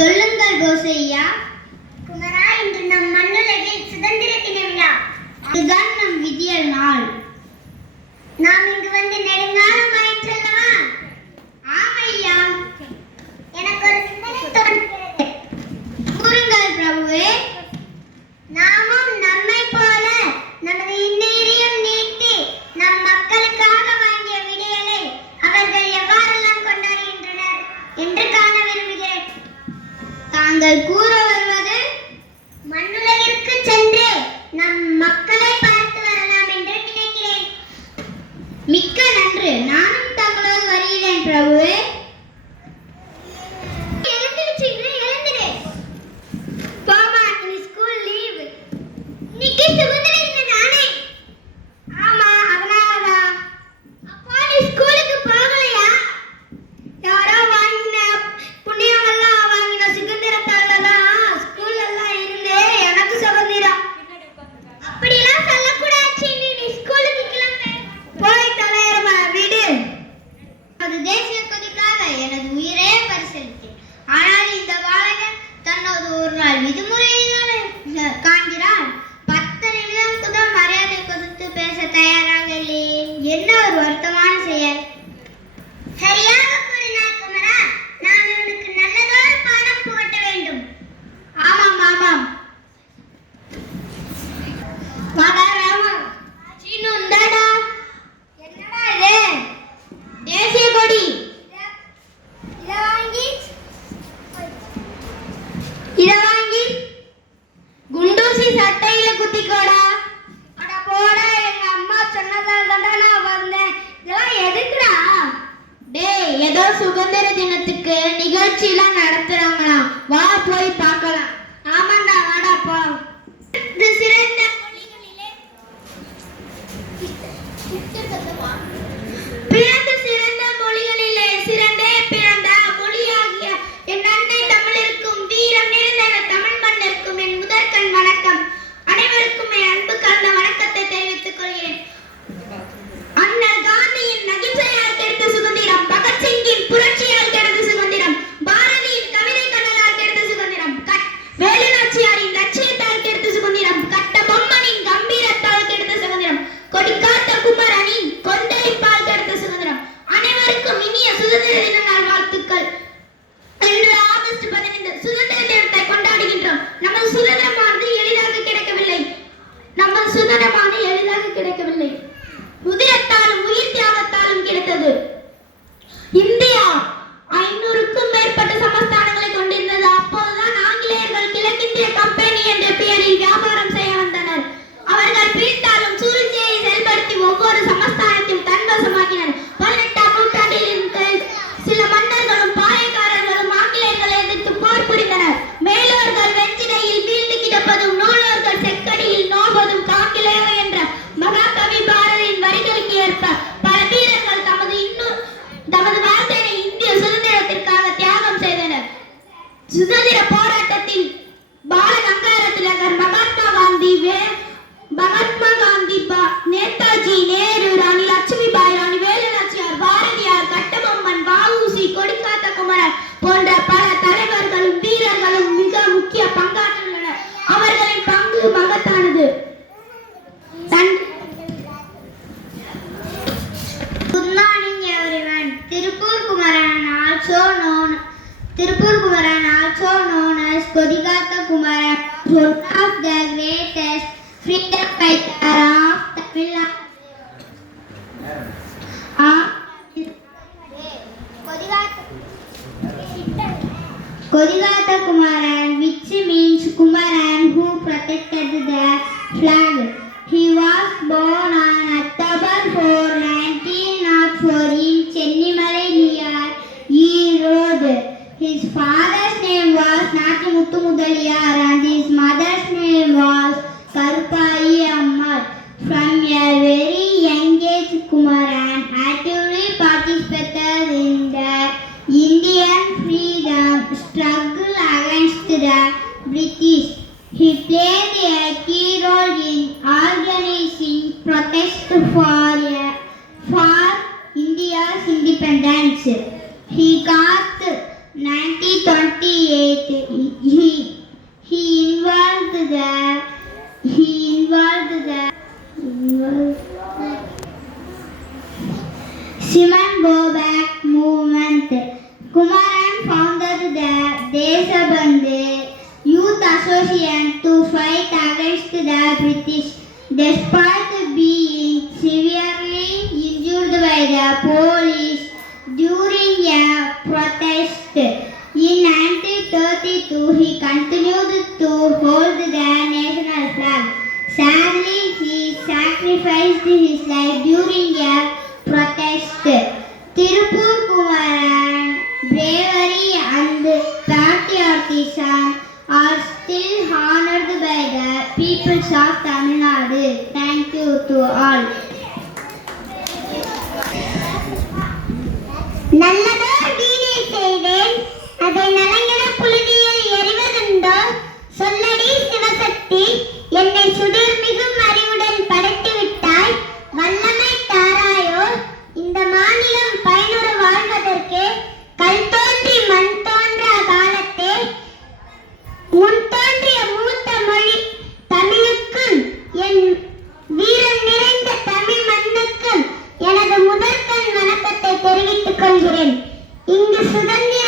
சொல்லுங்கள் போசையா. குமரா, இன்று நம் மண்ணுலகில் சுதந்திர தின விழா. அதுதான் நம் விதியல் நாள். நாம் இங்கு வந்து நெடுங்காலம் ஆயிற்றல்லவா? ஆமையா. எனக்கு ஒரு சிந்தனை தோன்றுகிறது. கூறுங்கள் பிரபுவே. நாமும் நம்மை போல நமது இன்னுயிரையும் நீட்டி நம் மக்களுக்காக வாங்கிய விடியலை அவர்கள் எவ்வாறெல்லாம் கொண்டாடுகின்றனர் என்று காண விரும்புகிறேன். தாங்கள் கூற வருவது? மண்ணுலகிற்கு சென்று நம் மக்களை பார்த்து வரலாம் என்று நினைக்கிறேன். மிக்க நன்று. நானும் தங்களோடு வருகிறேன் பிரபுவே. தேசிய கொடிக்காக எனது உயிரே பரிசளித்தேன். ஆனால் இந்த பாலகன் தன்னோடு ஒரு நாள் விடுமுறையினால் காண்கிறான். 10 நிமிடம் கூட மரியாதை கொடுத்து பேச தயாராக இல்லையே. என்ன ஒரு வருத்தமான செயல். சரியாக கூறினாய் குமரா. நான் இவனுக்கு நல்லதொரு பாடம் புகட்ட வேண்டும். ஆமாம் ஆமாம். வாடா ராமா. சீனு இந்தாடா. என்னடா இது? தேசிய கொடி. இத வாங்கி குண்டூசி சட்டையில குத்திக்கோடா. அட போடா, எங்க அம்மா சொன்னதால தான்டா நான் வந்தேன். இதெல்லாம் எதுக்குடா? டேய், ஏதோ சுதந்திர தினத்துக்கு நிகழ்ச்சியெல்லாம் நடத்துறாங்களாம். வா போய் பார்க்கலாம். ஆமாண்டா, வாடா போ. இது சிறந்த மொழிகளிலே பிறந்த சிறந்த மொழிகளிலே சிறந்தே பிறந்த மொழியாகிய என் அன்னை தமிழிற்கும் வீரம் நிறைந்த தமிழ் மண்ணிற்கும் என் முதற்கண் வணக்கம். அனைவருக்கும் என் அன்பு கலந்த வணக்கத்தை தெரிவித்துக் கொள்கிறேன். அண்ணல் காந்தியின் நகிம்சையால் கிடைத்த சுதந்திரம், பகத்சிங்கின் புரட்சியால் கிடைத்த சுதந்திரம், பாரதியின் கவிதை கண்ணலால் கிடைத்த சுதந்திரம், வேலுநாச்சியாரின் லட்சியத்தால் கிடைத்த சுதந்திரம், கட்ட பொம்மனின் கம்பீரத்தால் கிடைத்த சுதந்திரம், கொடிக்காத்த குமரனின் கொந்தளிப்பால் கிடைத்த சுதந்திரம். அனைவருக்கும் இனிய சுதந்திர தின நாள் வாழ்த்துக்கள். இன்று ஆகஸ்ட் 15 சுதந்திர தினத்தை கொண்டாடுகின்றோம். நமது சுதந்திரமானது எளிதாக கிடைக்கவில்லை. உதிரத்தாலும் உயிர் தியாகத்தாலும் கிடைத்தது. இந்தியா 500க்கும் மேற்பட்ட சமஸ்தானங்களை கொண்டிருந்தது. அப்போதுதான் ஆங்கிலேயர்கள் கிழக்கிந்திய கம்பெனி என்ற பெயரில் வியாபாரம் செய்ய வந்தனர். அவர்கள் பிரித்தாலும் சூழ்ச்சியை செயல்படுத்தி ஒவ்வொரு சமஸ்தானத்தையும் தன்வசமாக்கினர். 18ஆம் நூற்றாண்டில் சில மன்னர்களும் பாளையக்காரர்களும் ஆங்கிலேயர்களை எதிர்த்து போர் புரிந்தனர். மேலோர்கள் வெற்றிலையில் வீழ்ந்து கிடப்பதும் நூலோர்கள் செக்கடியில் நோவதும் காங்கிலேய என்ற மகாகவி பாரதியின் வரிகளுக்கு ஏற்ப பல வீரர்கள் தமது வாழ்க்கையை இந்திய சுதந்திரத்திற்காக தியாகம் செய்தனர். சுதந்திர போராட்டத்தில் பால கங்கார திலகர், மகாத்மா காந்தி, நேதாஜி, நேரு, ராணி லட்சுமிபாய், ராணி வேலுநாச்சியார், பாரதியார், கட்டபொம்மன், வ.உ.சி., கொடிக்காத்த குமரன் போன்ற பல தலைவர்களும் வீரர்களும் மிக முக்கிய பங்காற்றியுள்ளனர். அவர்களின் பங்கு மகத்தானது. Good morning everyone. Tirupur Kumaran also known as Kodikatta Kumaran, one of the greatest freedom fighters of Tamil Nadu. Kodikatta Kumaran, which means Kumaran who protected the flag. He was born on October 4, 1904 in Chennimalai near Erode. His father's name was Nathimuthu Mudaliyar and his mother's name was Karupai Ammal. From a very young age, Kumaran actively participated in the Indian freedom struggle against the British. He played a key role in organizing protests for India's independence. He got 1928, he involved the Shriman Go Back movement. Kumaran founded the Deshabandhu Youth Association to fight against the British. Despite being severely injured by the police during a protest in 1932, he continued to hold the national flag. Sadly, he sacrificed his life during a protest. Tirupur Kumaran bravery and patriotism are still honored by the peoples of Tamil Nadu. Thank you to all. நல்லதோர் வீணை செய்தேன், அதை நலங்கென புழுதியில் எறிவதுண்டோ? சொல்லடி சிவசக்தி, என்னை சுடர்மிகும் அறிவுடன் படைத்து விட்டாய், வல்லமை தாராயோ? இந்த மாநிலம் பயனுறு வாழ்வதற்கு கல் தோன்றி மண் தோன்றா காலத்தே முன் தோன்றிய மூத்த மொழி தமிழுக்கும் என் வீரம் நிறைந்த தமிழ் மண்ணுக்கும் எனது முதற்கண் வணக்கத்தை தெரிவித்துக் கொள்கிறேன். இங்கு சுதந்திர